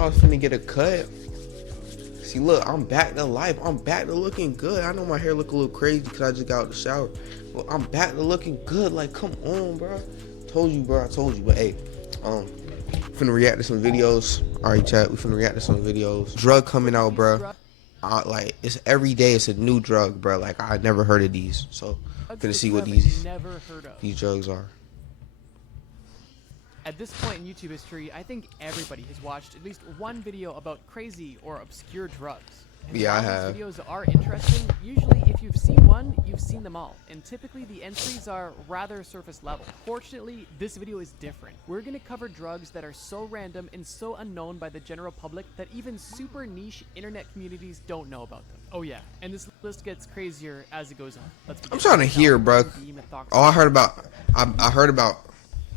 y'all finna get a cut. See, look, I'm back to life. I'm back to looking good. I know my hair look a little crazy because I just got out the shower. But I'm back to looking good. Like, come on, bro. Told you, bro. I told you. But hey, finna react to some videos. All right, chat. We finna react to some videos. Drug coming out, bro. Like, it's every day. It's a new drug, bro. Like, I never heard of these. So, finna see what these drugs are. At this point in YouTube history, I think everybody has watched at least one video about crazy or obscure drugs. And Yeah, I while have. these videos are interesting, usually if you've seen one, you've seen them all. And typically the entries are rather surface level. Fortunately, this video is different. We're gonna cover drugs that are so random and so unknown by the general public that even super niche internet communities don't know about them. Oh yeah, and this list gets crazier as it goes on. Let's begin. I'm trying to hear, bro. Oh, I heard about. I heard about.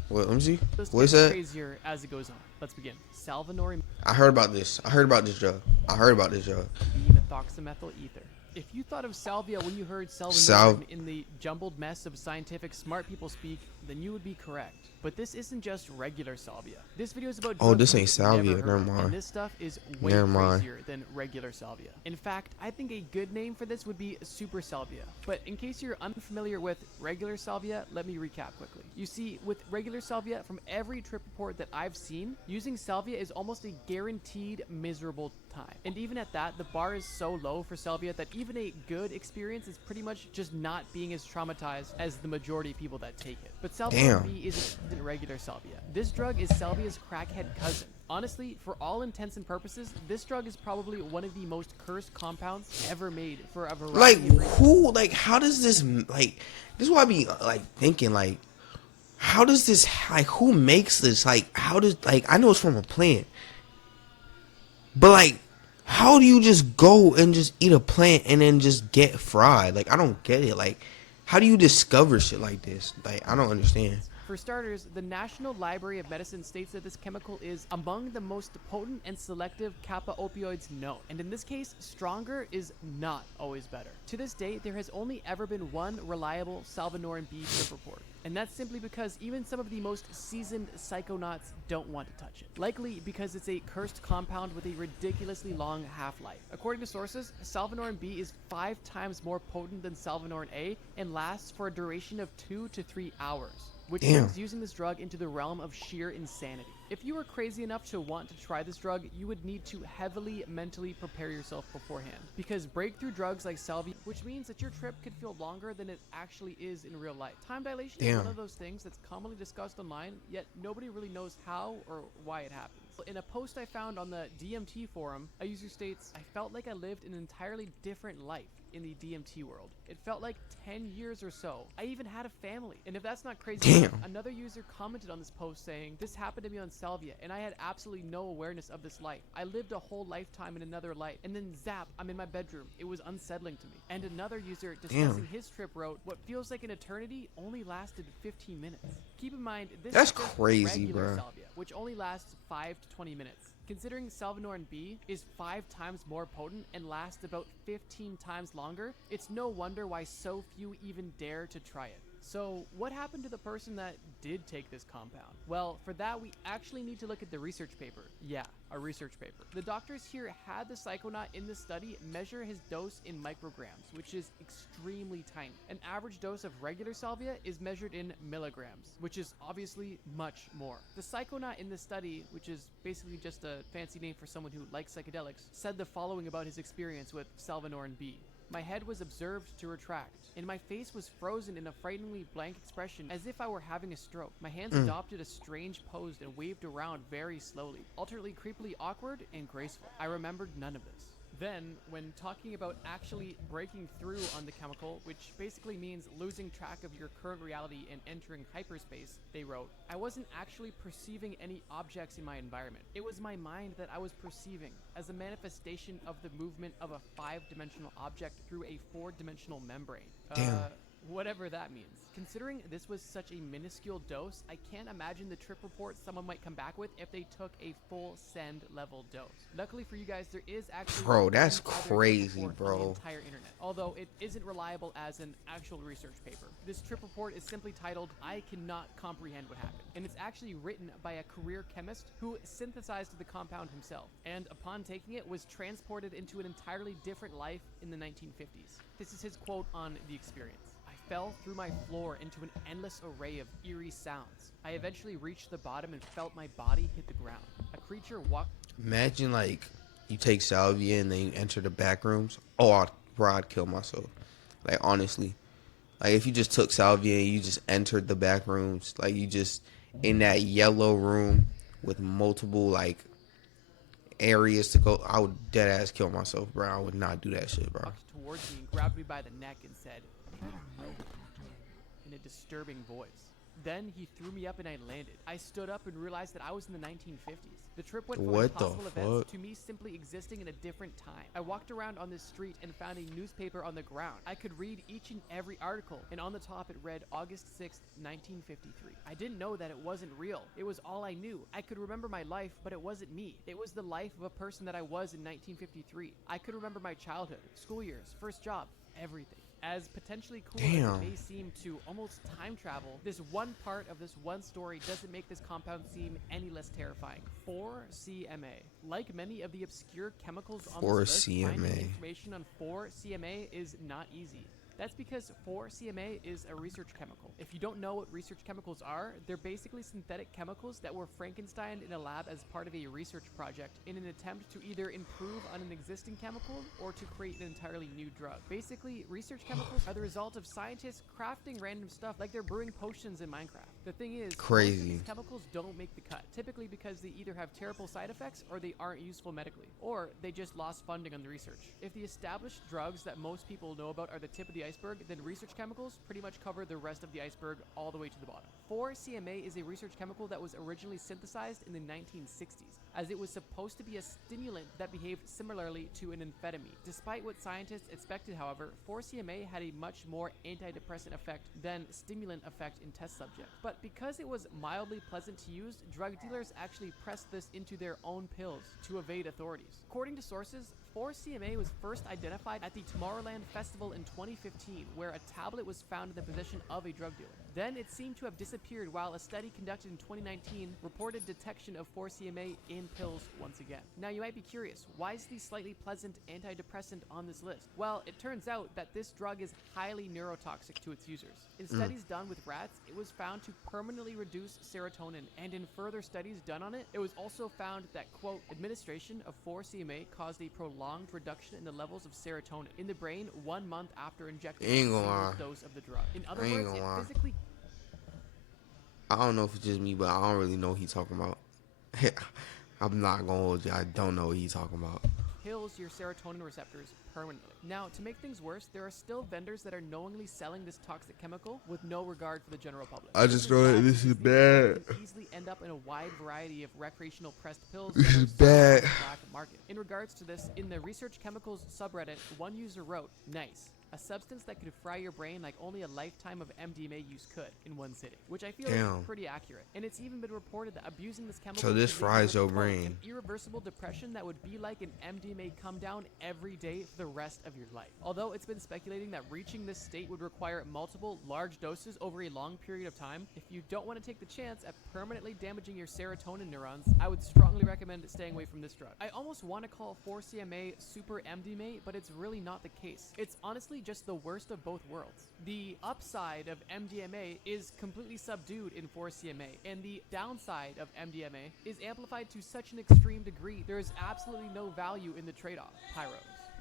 What? Let me see. What is that? Crazier as it goes on. Let's begin. Salvinorin. I heard about this. I heard about this drug. I heard about this drug. Methoxymethyl ether. If you thought of salvia when you heard salvinorin in the jumbled mess of scientific smart people speak, then you would be correct. But this isn't just regular salvia. This video is about oh, this ain't salvia. Never mind. And this stuff is way crazier than regular salvia. In fact, I think a good name for this would be super salvia. But in case you're unfamiliar with regular salvia, let me recap quickly. You see, with regular salvia, from every trip report that I've seen, using salvia is almost a guaranteed miserable time. And even at that, the bar is so low for salvia that even a good experience is pretty much just not being as traumatized as the majority of people that take it. But salvia B isn't regular salvia. This drug is salvia's crackhead cousin. Honestly, for all intents and purposes, this drug is probably one of the most cursed compounds ever made for a variety of reasons. Who, like, how does this, like, this is what I be, like, thinking, like, how does this, like, who makes this? Like, how does, like, I know it's from a plant, but, like, how do you just go and just eat a plant and then just get fried? Like, I don't get it. Like, how do you discover shit like this? Like, I don't understand. For starters, the National Library of Medicine states that this chemical is among the most potent and selective kappa opioids known. And in this case, stronger is not always better. To this date, there has only ever been one reliable salvinorin B trip report. And that's simply because even some of the most seasoned psychonauts don't want to touch it. Likely because it's a cursed compound with a ridiculously long half-life. According to sources, salvinorin B is 5 times more potent than salvinorin A and lasts for a duration of 2 to 3 hours. Which brings using this drug into the realm of sheer insanity. If you were crazy enough to want to try this drug, you would need to heavily mentally prepare yourself beforehand. Because breakthrough drugs like salvia, which means that your trip could feel longer than it actually is in real life. Time dilation is one of those things that's commonly discussed online, yet nobody really knows how or why it happens. In a post I found on the DMT forum, a user states, "I felt like I lived an entirely different life in the DMT world. It felt like 10 years or so. I even had a family." And if that's not crazy enough, another user commented on this post saying, "This happened to me on salvia, and I had absolutely no awareness of this life. I lived a whole lifetime in another life, and then zap, I'm in my bedroom. It was unsettling to me." And another user discussing his trip wrote, "What feels like an eternity only lasted 15 minutes. Keep in mind, this is crazy, regular bro. salvia, which only lasts 5 to 20 minutes. Considering salvinorin B is 5 times more potent and lasts about 15 times longer, it's no wonder why so few even dare to try it. So what happened to the person that did take this compound? Well, for that we actually need to look at the research paper. Yeah, a research paper. The doctors here had the psychonaut in the study measure his dose in micrograms, which is extremely tiny. An average dose of regular salvia is measured in milligrams, which is obviously much more. The psychonaut in this study, which is basically just a fancy name for someone who likes psychedelics, said the following about his experience with salvinorin B. "My head was observed to retract, and my face was frozen in a frighteningly blank expression as if I were having a stroke. My hands adopted a strange pose and waved around very slowly, alternately creepily awkward and graceful. I remembered none of this." Then, when talking about actually breaking through on the chemical, which basically means losing track of your current reality and entering hyperspace, they wrote, "I wasn't actually perceiving any objects in my environment. It was my mind that I was perceiving, as a manifestation of the movement of a 5-dimensional object through a 4-dimensional membrane." whatever that means. Considering this was such a minuscule dose, I can't imagine the trip report someone might come back with if they took a full send level dose. Luckily for you guys, there is actually Bro, that's one other trip crazy, report on the bro. entire internet, although it isn't reliable as an actual research paper. This trip report is simply titled, "I cannot comprehend what happened," and it's actually written by a career chemist who synthesized the compound himself, and upon taking it was transported into an entirely different life in the 1950s. This is his quote on the experience. "I fell through my floor into an endless array of eerie sounds. I eventually reached the bottom and felt my body hit the ground. A creature walked..." Imagine like you take salvia and then you enter the back rooms. Oh, I'd kill myself. Like honestly, like if you just took salvia and you just entered the back rooms, like you just in that yellow room with multiple like areas to go, I would dead ass kill myself, bro. I would not do that shit, bro. Walked towards me and grabbed me by the neck and said, in a disturbing voice. Then he threw me up and I landed. I stood up and realized that I was in the 1950s. The trip went from What the impossible events fuck? to me simply existing in a different time. I walked around on this street and found a newspaper on the ground. I could read each and every article, and on the top it read August 6th, 1953. I didn't know that it wasn't real. It was all I knew. I could remember my life, but it wasn't me. It was the life of a person that I was in 1953. I could remember my childhood, school years, first job, everything. As potentially cool as Damn. it may seem to almost time travel, this one part of this one story doesn't make this compound seem any less terrifying. 4-CMA. Like many of the obscure chemicals on this list, 4-CMA. finding information on 4-CMA is not easy. That's because 4-CMA is a research chemical. If you don't know what research chemicals are, they're basically synthetic chemicals that were Frankensteined in a lab as part of a research project in an attempt to either improve on an existing chemical or to create an entirely new drug. Basically, research chemicals are the result of scientists crafting random stuff like they're brewing potions in Minecraft. The thing is, most of Crazy. these chemicals don't make the cut, typically because they either have terrible side effects or they aren't useful medically, or they just lost funding on the research. If the established drugs that most people know about are the tip of the iceberg, then research chemicals pretty much cover the rest of the iceberg all the way to the bottom. 4-CMA is a research chemical that was originally synthesized in the 1960s, as it was supposed to be a stimulant that behaved similarly to an amphetamine. Despite what scientists expected, however, 4-CMA had a much more antidepressant effect than stimulant effect in test subjects. But because it was mildly pleasant to use, drug dealers actually pressed this into their own pills to evade authorities. According to sources, 4-CMA was first identified at the Tomorrowland Festival in 2015, where a tablet was found in the possession of a drug dealer. Then it seemed to have disappeared while a study conducted in 2019 reported detection of 4-CMA in pills once again. Now you might be curious, why is the slightly pleasant antidepressant on this list? Well, it turns out that this drug is highly neurotoxic to its users. In studies done with rats, it was found to permanently reduce serotonin, and in further studies done on it, it was also found that, quote, administration of 4-CMA caused a prolonged reduction in the levels of serotonin in the brain 1 month after injecting a Ain't gonna single lie. dose of the drug. In other Ain't words, gonna it lie. physically I don't know if it's just me, but I don't really know what he's talking about. I'm not gonna hold you. I don't know what he's talking about. kills your serotonin receptors permanently. Now, to make things worse, there are still vendors that are knowingly selling this toxic chemical with no regard for the general public. I just know that this is bad. You can easily end up in a wide variety of recreational pressed pills This that are is sold bad. on the black market. In regards to this, in the Research Chemicals subreddit, one user wrote, "Nice. A substance that could fry your brain like only a lifetime of MDMA use could in one sitting," which I feel Damn. is pretty accurate. And it's even been reported that abusing this chemical So this could lead fries to, your quote, brain. an irreversible depression that would be like an MDMA come down every day for the rest of your life. Although it's been speculating that reaching this state would require multiple large doses over a long period of time, if you don't want to take the chance at permanently damaging your serotonin neurons, I would strongly recommend staying away from this drug. I almost want to call 4-CMA super MDMA, but it's really not the case. It's honestly just the worst of both worlds. The upside of MDMA is completely subdued in 4-CMA, and the downside of MDMA is amplified to such an extreme degree there is absolutely no value in the trade-off. Pyros.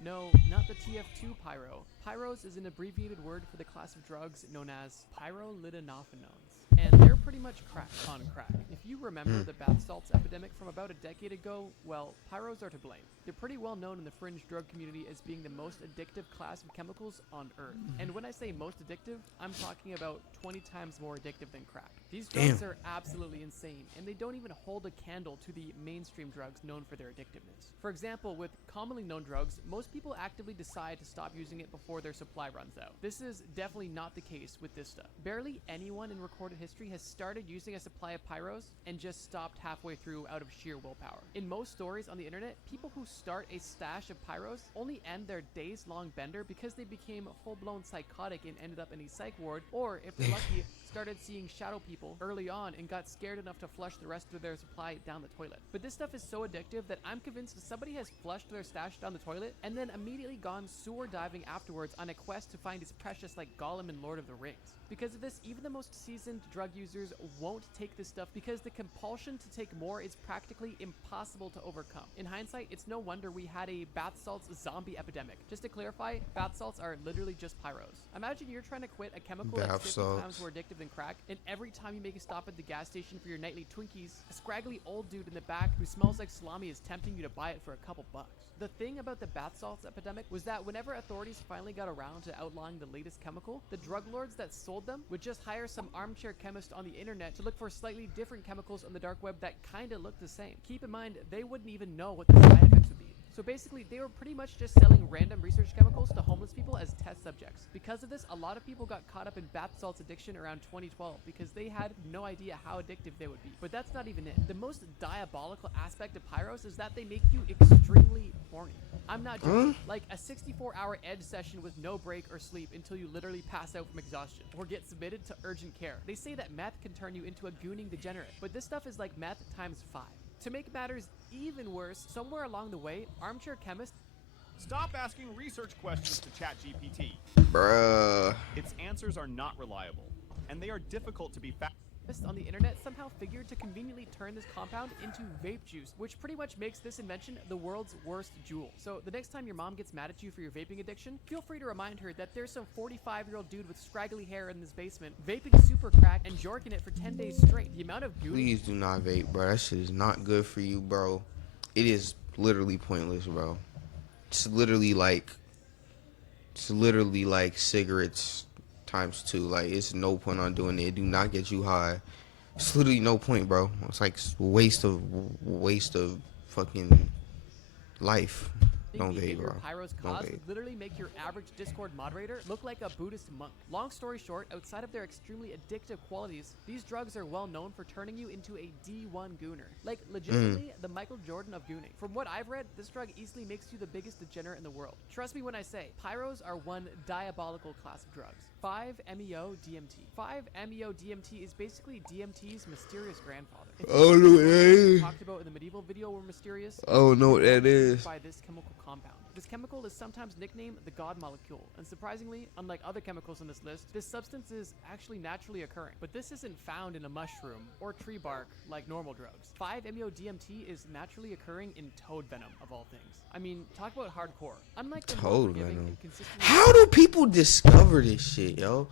No, not the TF2 pyro. Pyros is an abbreviated word for the class of drugs known as pyrrolidinopherones, and they're pretty much crack on crack. If you remember the bath salts epidemic from about a decade ago, well, pyros are to blame. They're pretty well known in the fringe drug community as being the most addictive class of chemicals on Earth. And when I say most addictive, I'm talking about 20 times more addictive than crack. These drugs are absolutely insane, and they don't even hold a candle to the mainstream drugs known for their addictiveness. For example, with commonly known drugs, most people actively decide to stop using it before their supply runs out. This is definitely not the case with this stuff. Barely anyone in recorded history has started using a supply of pyros and just stopped halfway through out of sheer willpower. In most stories on the internet, people who start a stash of pyros only end their days-long bender because they became full-blown psychotic and ended up in a psych ward, or if they're lucky, started seeing shadow people early on and got scared enough to flush the rest of their supply down the toilet. But this stuff is so addictive that I'm convinced somebody has flushed their stash down the toilet and then immediately gone sewer diving afterwards on a quest to find his precious like Gollum in Lord of the Rings. Because of this, even the most seasoned drug users won't take this stuff because the compulsion to take more is practically impossible to overcome. In hindsight, it's no wonder we had a bath salts zombie epidemic. Just to clarify, bath salts are literally just pyros. Imagine you're trying to quit a chemical that's 50 times more addictive than crack, and every time you make a stop at the gas station for your nightly Twinkies, a scraggly old dude in the back who smells like salami is tempting you to buy it for a couple bucks. The thing about the bath salts epidemic was that whenever authorities finally got around to outlawing the latest chemical, the drug lords that sold them would just hire some armchair chemist on the internet to look for slightly different chemicals on the dark web that kinda looked the same. Keep in mind, they wouldn't even know what the side effects would be. So basically, they were pretty much just selling random research chemicals to homeless people as test subjects. Because of this, a lot of people got caught up in bath salts addiction around 2012 because they had no idea how addictive they would be. But that's not even it. The most diabolical aspect of pyros is that they make you extremely horny. I'm not joking. Like a 64-hour edge session with no break or sleep until you literally pass out from exhaustion or get submitted to urgent care. They say that meth can turn you into a gooning degenerate, but this stuff is like meth times 5. To make matters even worse, somewhere along the way, armchair chemists Stop asking research questions to ChatGPT. Bruh. Its answers are not reliable, and they are difficult to be found. on the internet somehow figured to conveniently turn this compound into vape juice, which pretty much makes this invention the world's worst jewel. So the next time your mom gets mad at you for your vaping addiction, feel free to remind her that there's some 45-year-old dude with scraggly hair in this basement vaping super crack and jorking it for 10 days straight. The amount of goo. Please do not vape, bro. That shit is not good for you, bro. It is literally pointless, bro. It's literally like cigarettes times 2. Like, it's no point on doing it. It do not get you high. It's literally no point, bro. It's like waste of fucking life. Don't vape, bro. Pyro's cause would literally make your average Discord moderator look like a Buddhist monk. Long story short, outside of their extremely addictive qualities, these drugs are well known for turning you into a D1 gooner. Like, legitimately, the Michael Jordan of gooning. From what I've read, this drug easily makes you the biggest degenerate in the world. Trust me when I say, pyros are one diabolical class of drugs. 5-MeO-DMT. 5-MeO-DMT is basically DMT's mysterious grandfather. Oh, no, what that is. Talked about in the medieval video were mysterious. Oh, no, what that is. By this chemical compound. This chemical is sometimes nicknamed the God molecule, and surprisingly, unlike other chemicals on this list, this substance is actually naturally occurring. But this isn't found in a mushroom or tree bark like normal drugs. 5-MeO-DMT is naturally occurring in toad venom, of all things. I mean, talk about hardcore. Unlike the toad venom. How do people discover this shit, yo?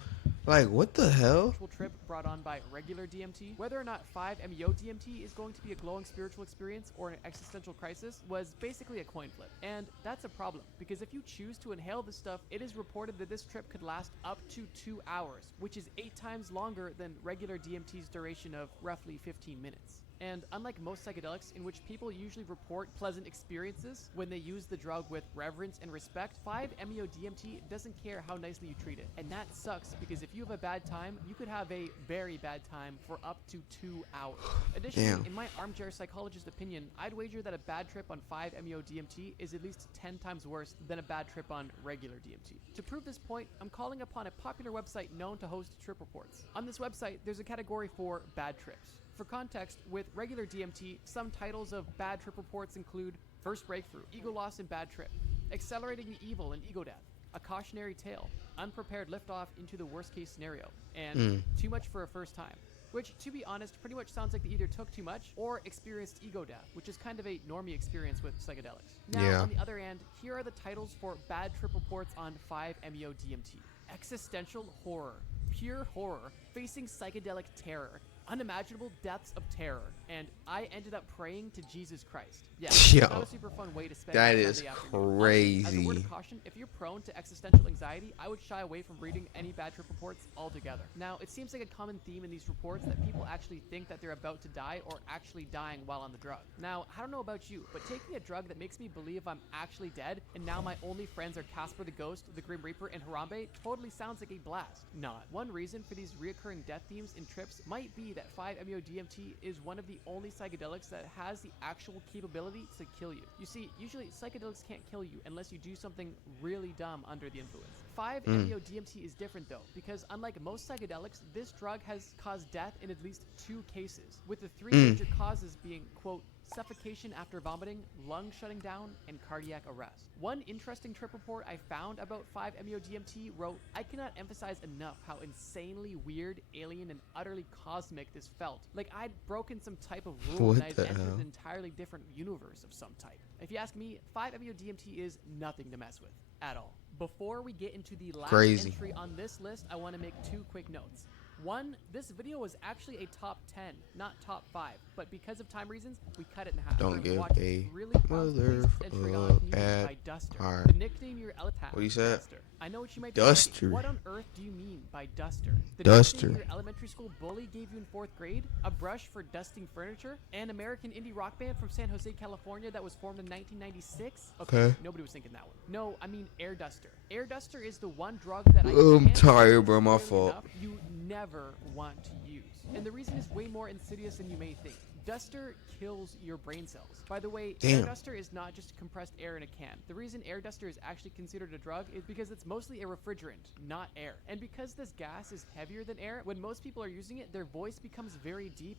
Like, what the hell? Trip brought on by regular DMT. Whether or not 5-MeO-DMT is going to be a glowing spiritual experience or an existential crisis was basically a coin flip. And that's a problem, because if you choose to inhale this stuff, it is reported that this trip could last up to 2 hours, which is 8 times longer than regular DMT's duration of roughly 15 minutes. And unlike most psychedelics, in which people usually report pleasant experiences when they use the drug with reverence and respect, 5-MeO-DMT doesn't care how nicely you treat it. And that sucks, because if you have a bad time, you could have a very bad time for up to 2 hours. Additionally, in my armchair psychologist opinion, I'd wager that a bad trip on 5-MeO-DMT is at least 10 times worse than a bad trip on regular DMT. To prove this point, I'm calling upon a popular website known to host trip reports. On this website, there's a category for bad trips. For context, with regular DMT, some titles of bad trip reports include First Breakthrough, Ego Loss and Bad Trip, Accelerating the Evil and Ego Death, A Cautionary Tale, Unprepared Liftoff into the Worst Case Scenario, and Too Much for a First Time. Which, to be honest, pretty much sounds like they either took too much or experienced ego death, which is kind of a normie experience with psychedelics. Now, on the other hand, here are the titles for bad trip reports on 5-MeO-DMT. Existential Horror, Pure Horror, Facing Psychedelic Terror, unimaginable depths of terror, and I ended up praying to Jesus Christ. Yeah, Yo, not a super fun way to spend that your is Sunday afternoon. Honestly, crazy. as a word of caution, if you're prone to existential anxiety, I would shy away from reading any bad trip reports altogether. Now, it seems like a common theme in these reports that people actually think that they're about to die or actually dying while on the drug. Now, I don't know about you, but taking a drug that makes me believe I'm actually dead and now my only friends are Casper the Ghost, the Grim Reaper, and Harambe totally sounds like a blast. Not. One reason for these reoccurring death themes in trips might be that 5-MeO-DMT is one of the only psychedelics that has the actual capability to kill you. You see, usually psychedelics can't kill you unless you do something really dumb under the influence. 5-MeO-DMT is different though, because unlike most psychedelics, this drug has caused death in at least 2 cases, with the 3 major causes being, quote, suffocation after vomiting, lung shutting down, and cardiac arrest. One interesting trip report I found about 5-MeO-DMT wrote, I cannot emphasize enough how insanely weird, alien, and utterly cosmic this felt. Like I'd broken some type of rule What and I'd the entered hell? an entirely different universe of some type. If you ask me, 5-MeO-DMT is nothing to mess with at all. Before we get into the last Crazy. entry on this list, I want to make 2 quick notes. One, this video was actually a top 10, not top 5, but because of time reasons, we cut it in half. Don't We're give watching a really mother entry on News at by Duster. heart. The nickname your What he said? Duster. I know what you might be Duster. asking. What on earth do you mean by Duster? The Duster. nickname your elementary school bully gave you in 4th grade? A brush for dusting furniture? An American indie rock band from San Jose, California that was formed in 1996? Okay. Nobody was thinking that one. No, I mean Air Duster. Air Duster is the one drug that I'm can't tired, bro. My clearly fault. enough you never want to use. And the reason is way more insidious than you may think. Duster kills your brain cells. By the way, Air Damn. Duster is not just compressed air in a can. The reason Air Duster is actually considered a drug is because it's mostly a refrigerant, not air. And because this gas is heavier than air, when most people are using it, their voice becomes very deep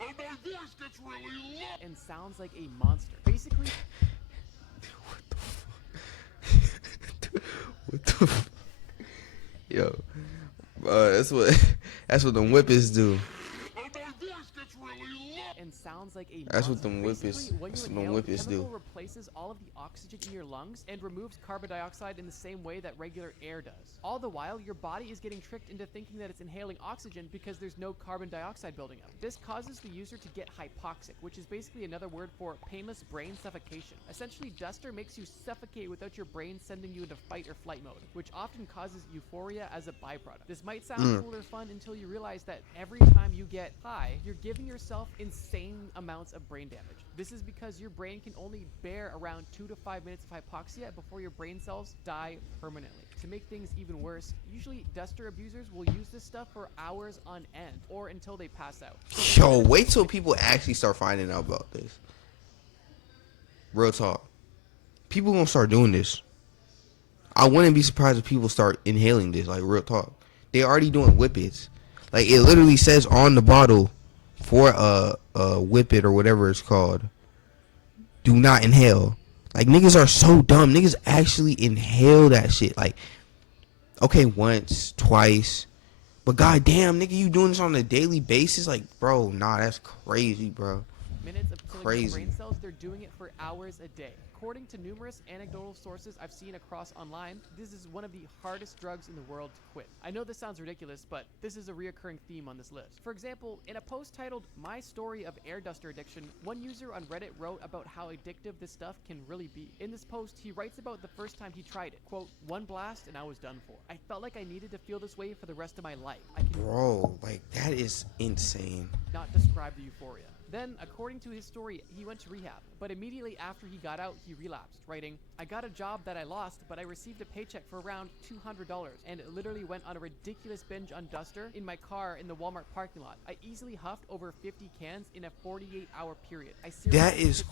And my voice gets really low. and sounds like a monster. Basically, What the f- Yo, that's what them whippets do. And my voice gets really low. and sounds like a That's what monster. them whippets- Basically, when you that's what them inhale, whippets the chemical do. replaces all of the oxygen in your lungs and removes carbon dioxide in the same way that regular air does. All the while, your body is getting tricked into thinking that it's inhaling oxygen because there's no carbon dioxide building up. This causes the user to get hypoxic, which is basically another word for painless brain suffocation. Essentially, Duster makes you suffocate without your brain sending you into fight or flight mode, which often causes euphoria as a byproduct. This might sound cool or fun until you realize that every time you get high, you're giving yourself insane amounts of brain damage. This is because your brain can only bear around 2 to 5 minutes of hypoxia before your brain cells die permanently. To make things even worse, usually Duster abusers will use this stuff for hours on end or until they pass out. Yo, wait till people actually start finding out about this. Real talk. People gonna start doing this. I wouldn't be surprised if people start inhaling this, like real talk. They already doing whippets. Like it literally says on the bottle for a whippet or whatever it's called. Do not inhale. Like niggas are so dumb. Niggas actually inhale that shit. Like, okay, once, twice. But goddamn, nigga, you doing this on a daily basis? Like, bro, nah, that's crazy, bro. Minutes of killing Crazy. your brain cells, they're doing it for hours a day. According to numerous anecdotal sources I've seen across online, this is one of the hardest drugs in the world to quit. I know this sounds ridiculous, but this is a reoccurring theme on this list. For example, in a post titled My Story of Air Duster Addiction, one user on Reddit wrote about how addictive this stuff can really be. In this post, he writes about the first time he tried it. Quote, one blast and I was done for. I felt like I needed to feel this way for the rest of my life. I can Bro, like that is insane. not describe the euphoria. Then, according to his story, he went to rehab, but immediately after he got out, he relapsed, writing, I got a job that I lost, but I received a paycheck for around $200, and literally went on a ridiculous binge on Duster in my car in the Walmart parking lot. I easily huffed over 50 cans in a 48-hour period. I seriously That is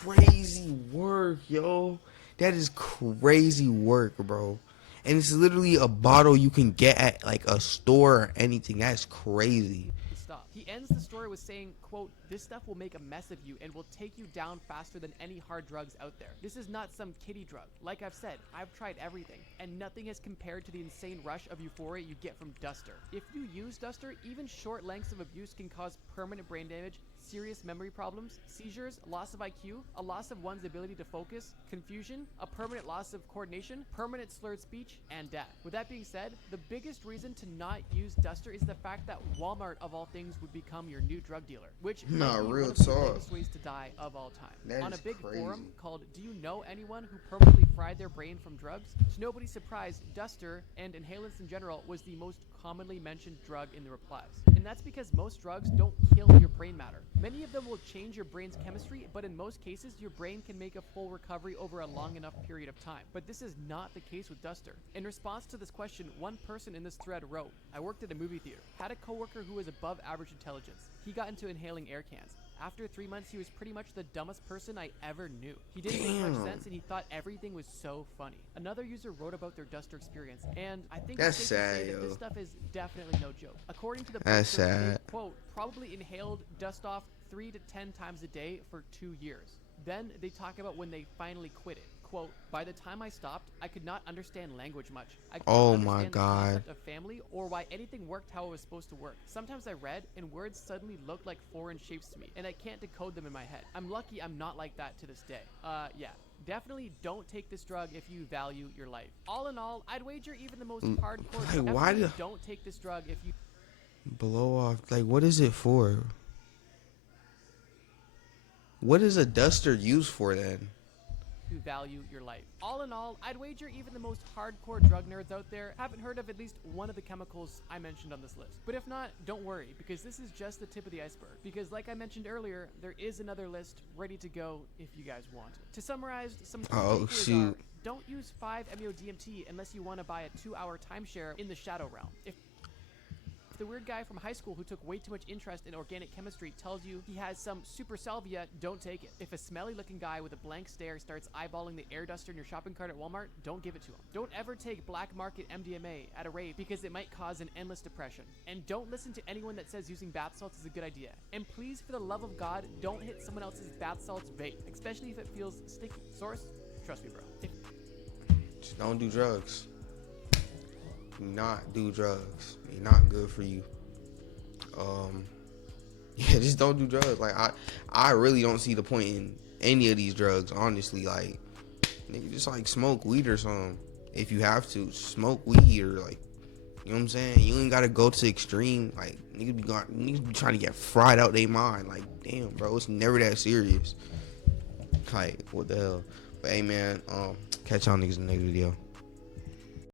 crazy work, yo. That is crazy work, bro. And it's literally a bottle you can get at like a store or anything. That's crazy. stop. He ends the story with saying, quote, this stuff will make a mess of you and will take you down faster than any hard drugs out there. This is not some kiddie drug. Like I've said, I've tried everything, and nothing is compared to the insane rush of euphoria you get from Duster. If you use Duster, even short lengths of abuse can cause permanent brain damage, serious memory problems, seizures, loss of IQ, a loss of one's ability to focus, confusion, a permanent loss of coordination, permanent slurred speech, and death. With that being said, the biggest reason to not use Duster is the fact that Walmart, of all things, would become your new drug dealer, which Nah, might be real one of the talk. latest ways to die of all time. That On a is big crazy. forum called Do You Know Anyone Who Permanently Fried Their Brain from Drugs? To nobody's surprise, Duster and inhalants in general was the most commonly mentioned drug in the replies. And that's because most drugs don't kill your brain matter. Many of them will change your brain's chemistry, but in most cases, your brain can make a full recovery over a long enough period of time. But this is not the case with Duster. In response to this question, one person in this thread wrote, I worked at a movie theater, had a coworker who was above average intelligence. He got into inhaling air cans. After 3 months, he was pretty much the dumbest person I ever knew. He didn't make much Damn. sense, and he thought everything was so funny. Another user wrote about their Duster experience, and I think That's it's safe to say sad, that yo. this stuff is definitely no joke. According to the That's poster, they, sad. quote, probably inhaled dust off 3 to 10 times a day for 2 years. Then they talk about when they finally quit it. Quote, by the time I stopped, I could not understand language much. I couldn't Oh my understand the God. concept of family or why anything worked how it was supposed to work. Sometimes I read and words suddenly looked like foreign shapes to me and I can't decode them in my head. I'm lucky I'm not like that to this day. Yeah. Definitely don't take this drug if you value your life. All in all, I'd wager even the most hardcore like, why definitely do- don't take this drug if you Blow off. Like, what is it for? What is a duster used for then? value your life. All in all, I'd wager even the most hardcore drug nerds out there haven't heard of at least one of the chemicals I mentioned on this list. But if not, don't worry, because this is just the tip of the iceberg. Because like I mentioned earlier, there is another list ready to go if you guys want it. To summarize, some key Oh, takeaways shoot. are, don't use 5-MeO-DMT unless you want to buy a 2-hour timeshare in the Shadow Realm. If the weird guy from high school who took way too much interest in organic chemistry tells you he has some super salvia, don't take it. If a smelly looking guy with a blank stare starts eyeballing the air duster in your shopping cart at Walmart, don't give it to him. Don't ever take black market MDMA at a rave because it might cause an endless depression. And don't listen to anyone that says using bath salts is a good idea. And please, for the love of God, don't hit someone else's bath salts vape, especially if it feels sticky. Source? Trust me, bro. Just don't do drugs. Do not do drugs. They're not good for you. Yeah, just don't do drugs. Like I really don't see the point in any of these drugs, honestly. Like, nigga, just like smoke weed or something. If you have to, smoke weed or like, you know what I'm saying? You ain't gotta go to the extreme. Like, niggas be trying to get fried out their mind. Like, damn, bro, it's never that serious. Like, what the hell? But hey, man, catch y'all niggas in the next video.